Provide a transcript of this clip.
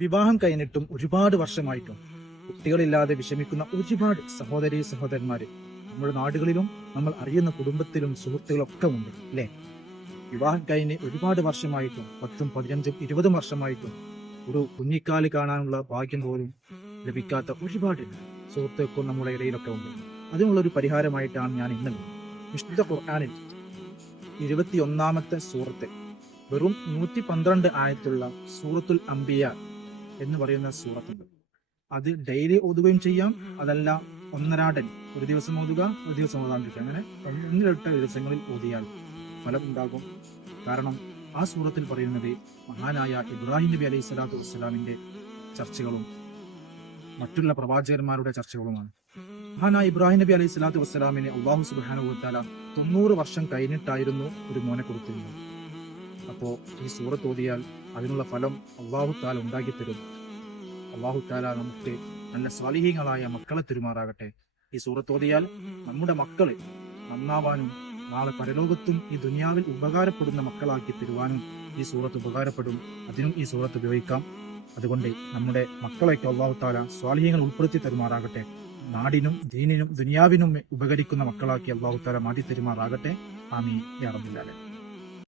വിവാഹം കഴിഞ്ഞിട്ടും ഒരുപാട് വർഷമായിട്ടും കുട്ടികളില്ലാതെ വിഷമിക്കുന്ന ഒരുപാട് സഹോദരി സഹോദരന്മാര് നമ്മുടെ നാടുകളിലും നമ്മൾ അറിയുന്ന കുടുംബത്തിലും സുഹൃത്തുക്കളൊക്കെ ഉണ്ട് അല്ലേ? വിവാഹം കഴിഞ്ഞ് ഒരുപാട് വർഷമായിട്ടും പത്തും പതിനഞ്ചും ഇരുപതും വർഷമായിട്ടും ഒരു കുഞ്ഞിക്കാൽ കാണാനുള്ള ഭാഗ്യം പോലും ലഭിക്കാത്ത ഒരുപാട് സുഹൃത്തുക്കൾ നമ്മുടെ ഇടയിലൊക്കെ ഉണ്ട്. അതിനുള്ള ഒരു പരിഹാരമായിട്ടാണ് ഞാൻ ഇന്ന് വിശുദ്ധ ഖുർആാനിൽ ഇരുപത്തിയൊന്നാമത്തെ സൂറത്ത് വെറും നൂറ്റി പന്ത്രണ്ട് ആയത്തുള്ള സൂറത്തുൽ അംബിയ എന്ന് പറയുന്ന സൂറത്തുണ്ട്. അത് ഡെയിലി ഓതുകയും ചെയ്യാം. അതല്ല ഒന്നരാടൻ ഒരു ദിവസം ഓതുക ഒരു ദിവസം ഓതാണ്ടിരിക്കുക. അങ്ങനെ ഒന്നിരട്ട ദിവസങ്ങളിൽ ഓതിയാൽ ഫലം ഉണ്ടാകും. കാരണം ആ സൂറത്തിൽ പറയുന്നത് മഹാനായ ഇബ്രാഹിം നബി അലൈഹി സ്വലാത്തു വസ്സലാമിന്റെ ചർച്ചകളും മറ്റുള്ള പ്രവാചകന്മാരുടെ ചർച്ചകളുമാണ്. മഹാനായ ഇബ്രാഹിം നബി അലൈഹി സ്വലാത്തു വസ്സലാമിനെ അള്ളാഹു സുബാനുത്താല തൊണ്ണൂറ് വർഷം കഴിഞ്ഞിട്ടായിരുന്നു ഒരു മോനെ കൊടുത്തിരുന്നത്. അപ്പോ ഈ സൂറത്ത് ഓതിയാൽ അതിനുള്ള ഫലം അള്ളാഹു താല ഉണ്ടാക്കി തരും. അള്ളാഹു താല നമുക്ക് നല്ല സ്വാലിഹീങ്ങളായ മക്കളെ തിരുമാറാകട്ടെ. ഈ സൂറത്ത് ഓതിയാൽ നമ്മുടെ മക്കൾ നന്നാവാനും നാളെ പരലോകത്തും ഈ ദുനിയാവിൽ ഉപകാരപ്പെടുന്ന മക്കളാക്കി തരുവാനും ഈ സൂറത്ത് ഉപകാരപ്പെടും. അതിനും ഈ സൂറത്ത് ഉപയോഗിക്കാം. അതുകൊണ്ട് നമ്മുടെ മക്കളെയൊക്കെ അള്ളാഹു താല സ്വാലിഹ്യങ്ങൾ ഉൾപ്പെടുത്തി തരുമാറാകട്ടെ. നാടിനും ദീനിനും ദുനിയാവിനും ഉപകരിക്കുന്ന മക്കളാക്കി അള്ളാഹു താല മാറ്റി തരുമാറാകട്ടെ. ആമീ യാ റബ്ബിൽ ആലമീൻ.